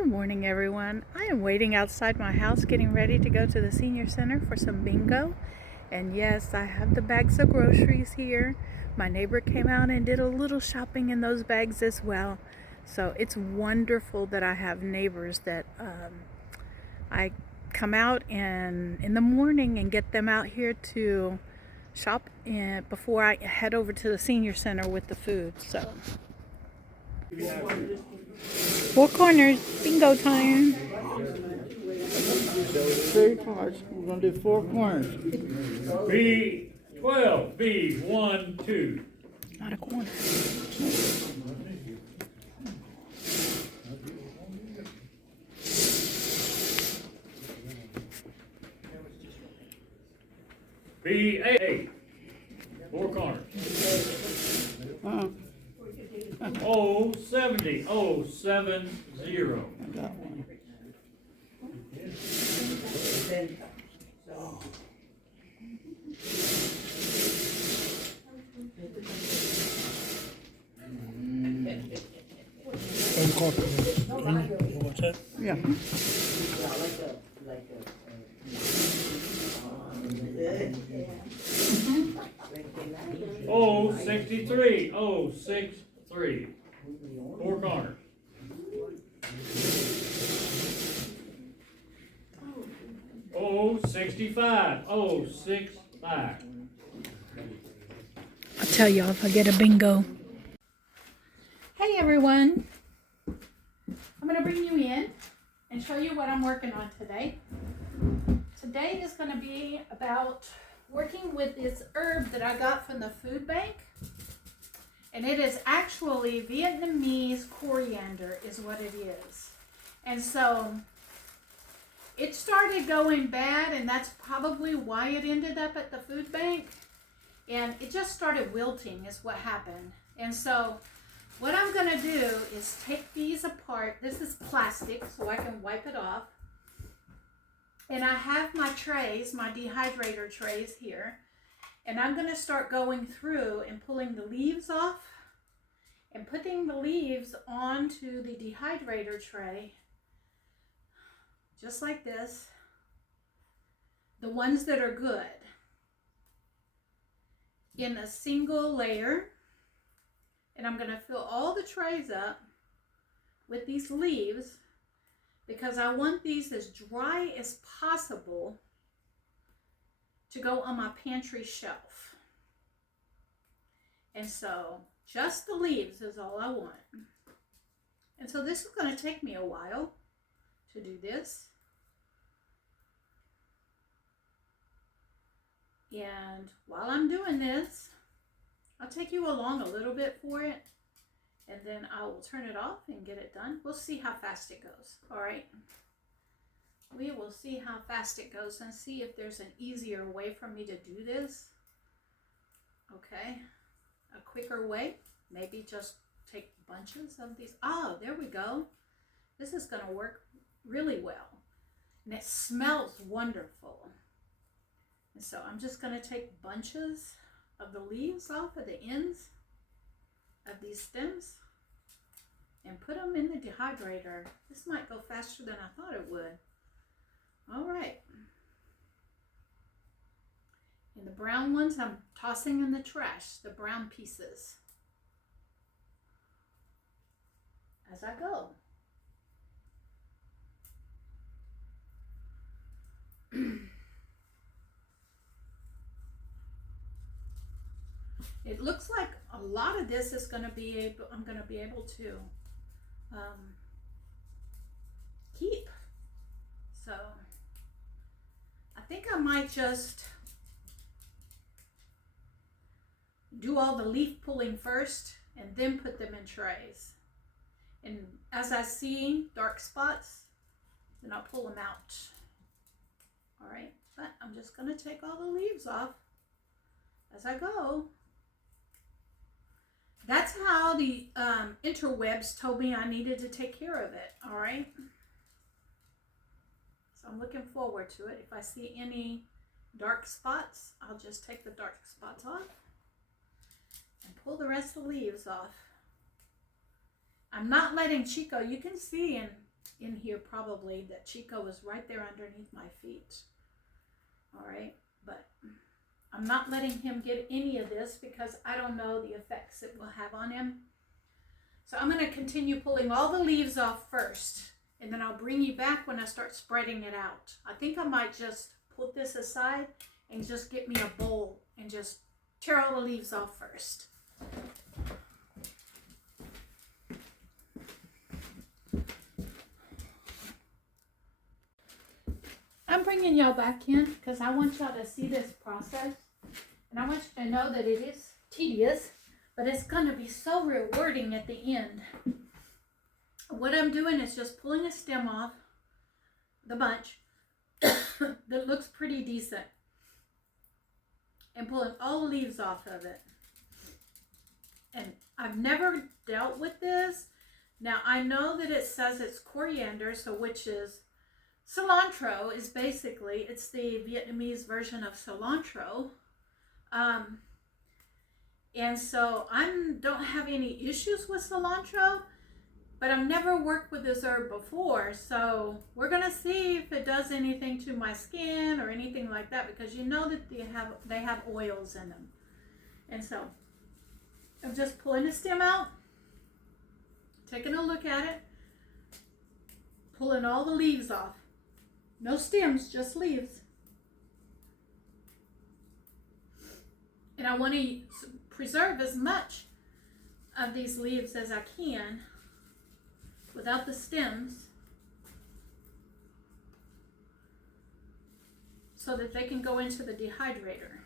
Good morning, everyone. I am waiting outside my house getting ready to go to the senior center for some bingo. And yes, I have the bags of groceries here. My neighbor came out and did a little shopping in those bags as well. So it's wonderful that I have neighbors that I come out in the morning and get them out here to shop before I head over to the senior center with the food. So Four Corners, bingo time. 3 cards. We're going to do 4 corners. B12, B1, 2. Not a corner. B8, 4 corners. O 70, O 70. I got one. What's that? Yeah. O 63, O 63. 4 corners. O 65, O 65. I'll tell y'all if I get a bingo. Hey everyone. I'm going to bring you in and show you what I'm working on today. Today is going to be about working with this herb that I got from the food bank. And it is actually Vietnamese coriander is what it is. And so it started going bad, and that's probably why it ended up at the food bank. And it just started wilting is what happened. And so what I'm going to do is take these apart. This is plastic, so I can wipe it off. And I have my trays, my dehydrator trays here. And I'm going to start going through and pulling the leaves off and putting the leaves onto the dehydrator tray, just like this. The ones that are good, in a single layer. And I'm going to fill all the trays up with these leaves because I want these as dry as possible to go on my pantry shelf. And so just the leaves is all I want. And so this is going to take me a while to do this. And while I'm doing this, I'll take you along a little bit for it, and then I will turn it off and get it done. We'll see how fast it goes, all right? We will see how fast it goes and see if there's an easier way for me to do this. Okay, a quicker way. Maybe just take bunches of these. Oh, there we go. This is gonna work really well. And it smells wonderful. And so I'm just gonna take bunches of the leaves off of the ends of these stems and put them in the dehydrator. This might go faster than I thought it would. All right. And the brown ones I'm tossing in the trash, the brown pieces, as I go. It looks like a lot of this is going to be able, I'm going to be able to keep. So I think I might just do all the leaf pulling first and then put them in trays. And as I see dark spots, then I'll pull them out. All right, but I'm just going to take all the leaves off as I go. That's how the interwebs told me I needed to take care of it, all right? So I'm looking forward to it. If I see any dark spots, I'll just take the dark spots off and pull the rest of the leaves off. I'm not letting Chico, you can see in in here probably that Chico is right there underneath my feet. All right, but I'm not letting him get any of this because I don't know the effects it will have on him. So I'm going to continue pulling all the leaves off first, and then I'll bring you back when I start spreading it out. I think I might just put this aside and just get me a bowl and just tear all the leaves off first. I'm bringing y'all back in because I want y'all to see this process, and I want you to know that it is tedious, but it's going to be so rewarding at the end. What I'm doing is just pulling a stem off the bunch that looks pretty decent and pulling all the leaves off of it. And I've never dealt with this. Now I know that it says it's coriander, so which is cilantro is basically, it's the Vietnamese version of cilantro. And so I don't have any issues with cilantro, but I've never worked with this herb before. So we're going to see if it does anything to my skin or anything like that, because you know that they have oils in them. And so I'm just pulling the stem out, taking a look at it, pulling all the leaves off. No stems, just leaves. And I want to preserve as much of these leaves as I can without the stems, so that they can go into the dehydrator.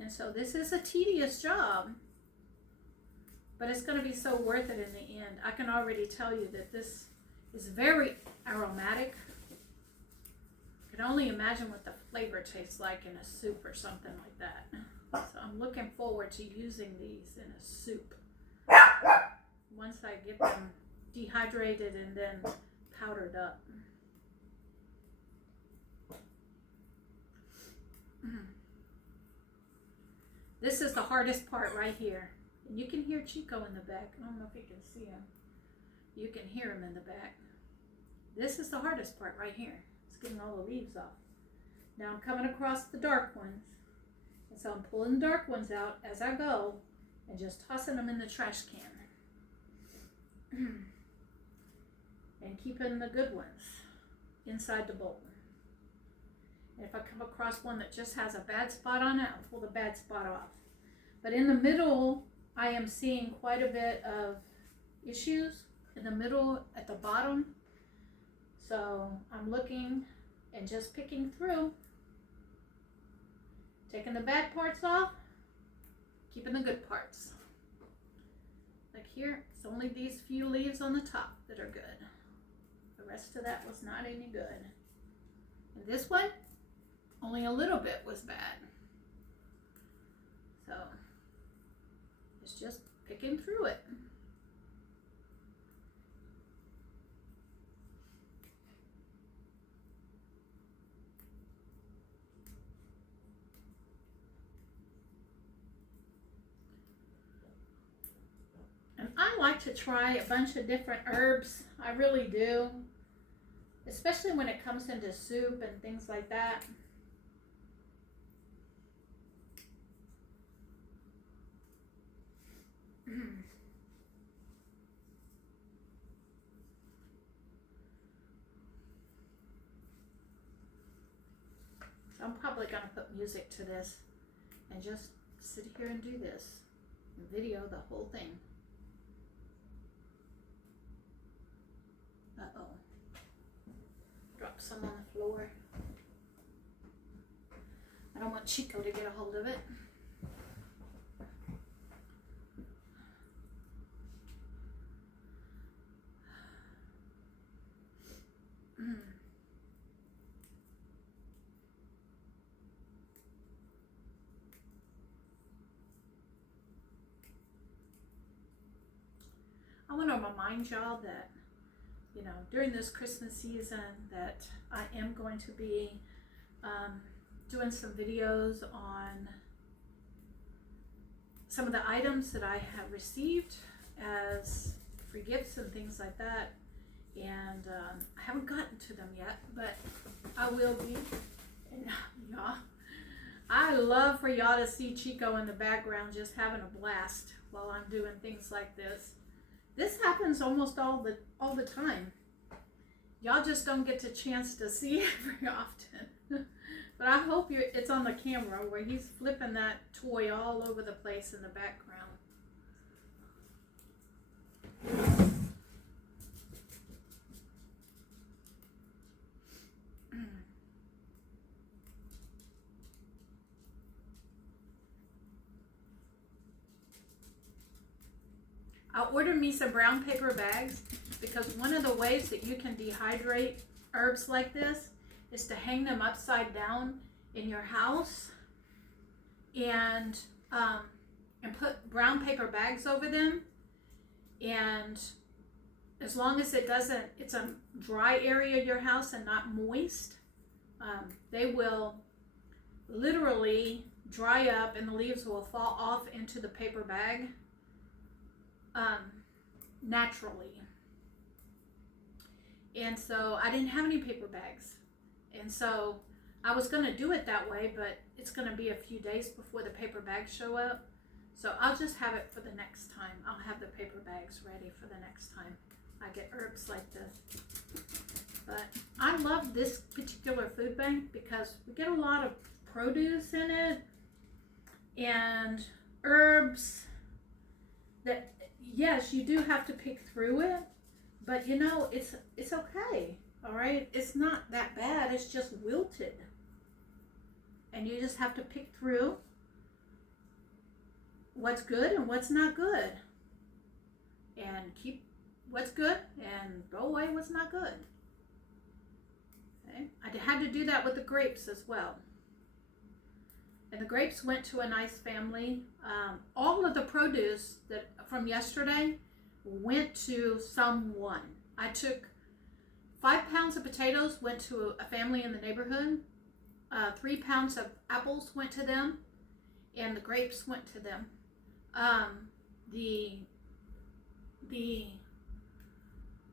And so this is a tedious job, but it's going to be so worth it in the end. I can already tell you that this is very aromatic. I can only imagine what the flavor tastes like in a soup or something like that. So I'm looking forward to using these in a soup once I get them dehydrated and then powdered up. This is the hardest part right here. And you can hear Chico in the back. I don't know if you can see him. You can hear him in the back. This is the hardest part right here. It's getting all the leaves off. Now I'm coming across the dark ones. And so I'm pulling the dark ones out as I go and just tossing them in the trash can. And keeping the good ones inside the bowl. And if I come across one that just has a bad spot on it, I'll pull the bad spot off. But in the middle, I am seeing quite a bit of issues in the middle at the bottom. So I'm looking and just picking through, taking the bad parts off, keeping the good parts. Like here, it's only these few leaves on the top that are good. The rest of that was not any good. And this one, only a little bit was bad. So it's just picking through it. And I like to try a bunch of different herbs. I really do. Especially when it comes into soup and things like that. So I'm probably going to put music to this and just sit here and do this and video the whole thing. Uh-oh. Drop some on the floor. I don't want Chico to get a hold of it. I want to remind y'all that, you know, during this Christmas season that I am going to be doing some videos on some of the items that I have received as for gifts and things like that. And I haven't gotten to them yet, but I will be. And y'all, I love for y'all to see Chico in the background just having a blast while I'm doing things like this. This happens almost all the time. Y'all just don't get the chance to see it very often. But I hope it's on the camera where he's flipping that toy all over the place in the background. I ordered me some brown paper bags because one of the ways that you can dehydrate herbs like this is to hang them upside down in your house and put brown paper bags over them. And as long as it's a dry area of your house and not moist, they will literally dry up and the leaves will fall off into the paper bag naturally. And so I didn't have any paper bags. And so I was going to do it that way, but it's going to be a few days before the paper bags show up. So I'll just have it for the next time. I'll have the paper bags ready for the next time I get herbs like this. But I love this particular food bank because we get a lot of produce in it and herbs that, yes, you do have to pick through it, but you know, it's okay, all right? It's not that bad, it's just wilted. And you just have to pick through what's good and what's not good. And keep what's good and throw away what's not good. Okay? I had to do that with the grapes as well. And the grapes went to a nice family. All of the produce that from yesterday went to someone. I took 5 pounds of potatoes, went to a family in the neighborhood. 3 pounds of apples went to them, and the grapes went to them. The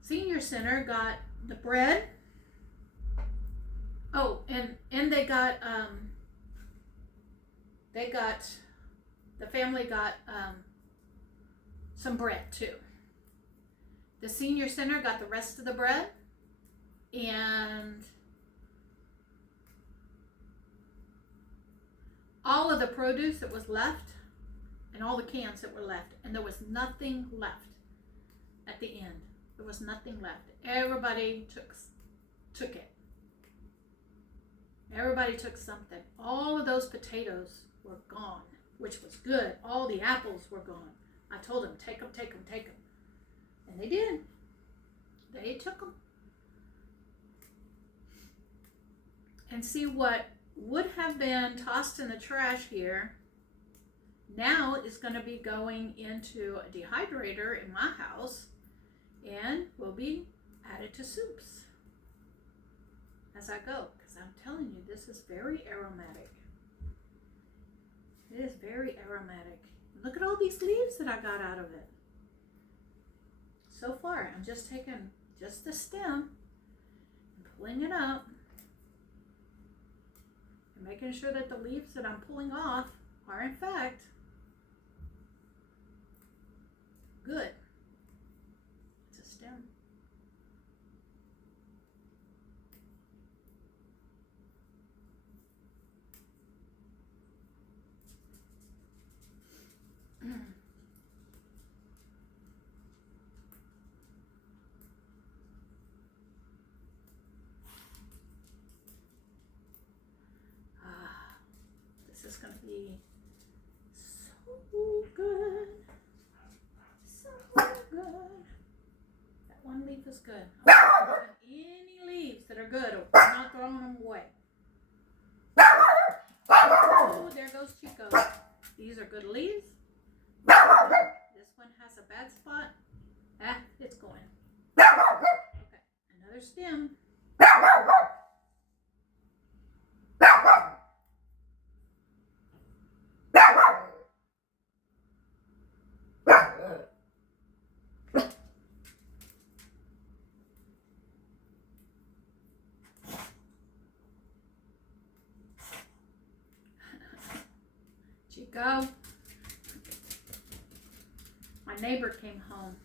senior center got the bread. Oh, and the family got some bread too. The senior center got the rest of the bread, and all of the produce that was left, and all the cans that were left, and there was nothing left at the end. There was nothing left. Everybody took it. Everybody took something. All of those potatoes were gone, which was good. All the apples were gone. I told them, take them, take them, take them. And they did. They took them. And see, what would have been tossed in the trash here now is going to be going into a dehydrator in my house and will be added to soups as I go, because I'm telling you, this is very aromatic. It is very aromatic. Look at all these leaves that I got out of it. So far, I'm just taking just the stem and pulling it up and making sure that the leaves that I'm pulling off are in fact good. It's a stem. This is going to be so good. So good. That one leaf is good. I'm not taking any leaves that are good. I'm not throwing them away. Oh, there goes Chico. These are good leaves. This one has a bad spot. It's going. Okay, another stem. go. My neighbor came home.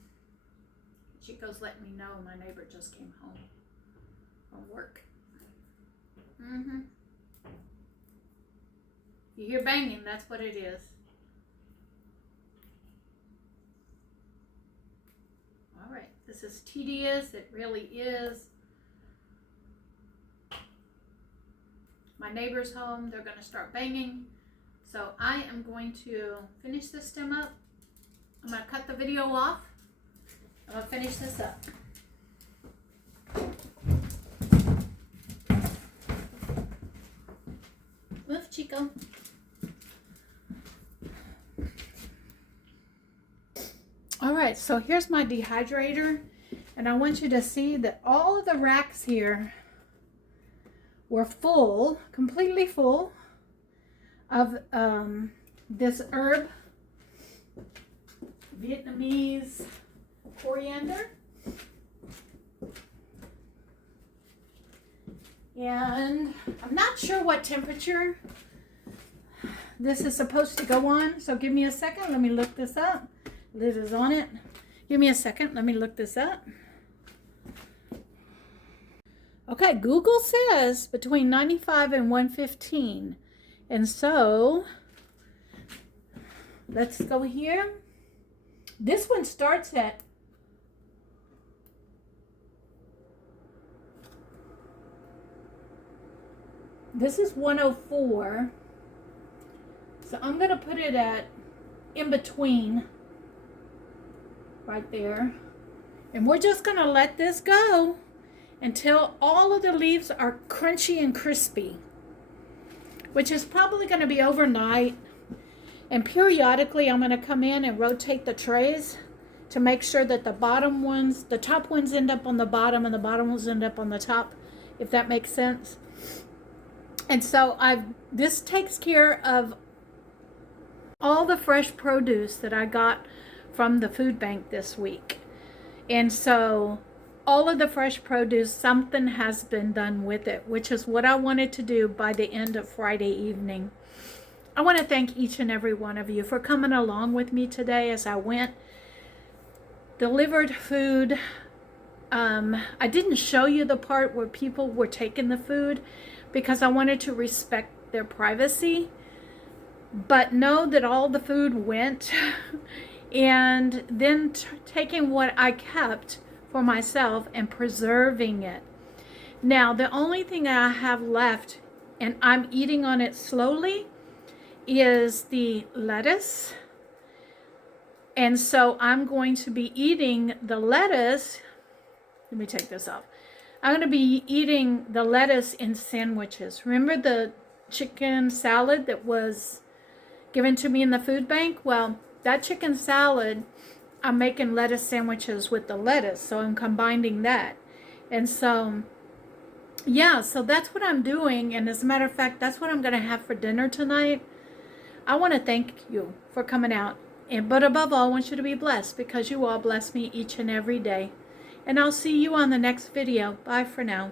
Chico's letting me know my neighbor just came home from work. You hear banging, that's what it is. All right, this is tedious, it really is. My neighbor's home, they're gonna start banging. So I am going to finish this stem up. I'm gonna cut the video off. I'm gonna finish this up. Move, Chico. All right, so here's my dehydrator, and I want you to see that all of the racks here were full, completely full of this herb, Vietnamese coriander. And I'm not sure what temperature this is supposed to go on, so give me a second. Let me look this up. Lid is on it. Give me a second. Let me look this up. Okay, Google says between 95 and 115. And so, let's go here. This one starts at this is 104. So I'm going to put it at in between right there. And we're just going to let this go until all of the leaves are crunchy and crispy, which is probably going to be overnight. And periodically I'm going to come in and rotate the trays to make sure that the bottom ones, the top ones end up on the bottom and the bottom ones end up on the top, if that makes sense. And so this takes care of all the fresh produce that I got from the food bank this week. And so all of the fresh produce, something has been done with it, which is what I wanted to do by the end of Friday evening. I want to thank each and every one of you for coming along with me today as I went, delivered food. I didn't show you the part where people were taking the food because I wanted to respect their privacy. But know that all the food went and then taking what I kept for myself and preserving it. Now, the only thing I have left, and I'm eating on it slowly, is the lettuce. And so I'm going to be eating the lettuce. Let me take this off. I'm going to be eating the lettuce in sandwiches. Remember the chicken salad that was given to me in the food bank? Well, that chicken salad, I'm making lettuce sandwiches with the lettuce. So I'm combining that. And so, yeah, so that's what I'm doing. And as a matter of fact, that's what I'm going to have for dinner tonight. I want to thank you for coming out. But above all, I want you to be blessed because you all bless me each and every day. And I'll see you on the next video. Bye for now.